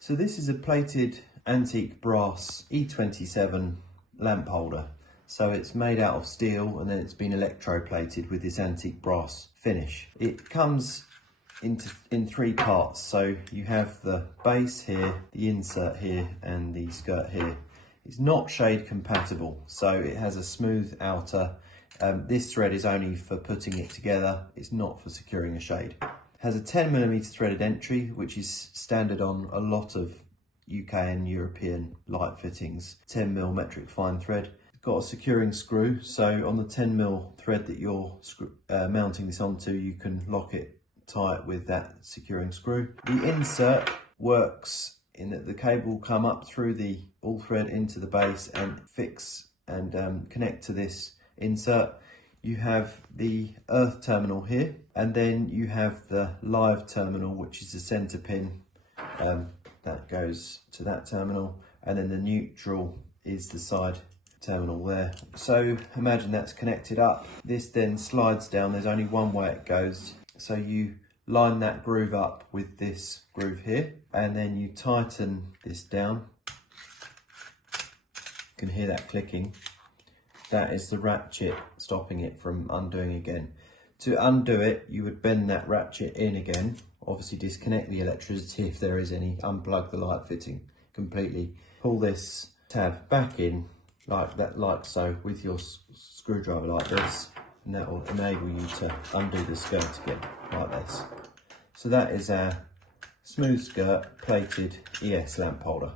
So this is a plated antique brass E27 lamp holder. So it's made out of steel and then it's been electroplated with this antique brass finish. It comes in three parts. So you have the base here, the insert here and the skirt here. It's not shade compatible, so it has a smooth outer. This thread is only for putting it together. It's not for securing a shade. It has a 10mm threaded entry, which is standard on a lot of UK and European light fittings. 10mm metric fine thread. Got a securing screw, so on the 10mm thread that you're mounting this onto, you can lock it tight with that securing screw. The insert works in that the cable will come up through the ball thread into the base and fix and connect to this insert. You have the earth terminal here, and then you have the live terminal, which is the center pin that goes to that terminal, and then the neutral is the side terminal there. So imagine that's connected up. This then slides down. There's only one way it goes. So you line that groove up with this groove here, and then you tighten this down. You can hear that clicking. That is the ratchet stopping it from undoing again. To undo it, you would bend that ratchet in again, obviously disconnect the electricity if there is any, unplug the light fitting completely, pull this tab back in like that, like so, with your screwdriver like this, and that will enable you to undo the skirt again like this. So that is our smooth skirt plated ES lamp holder.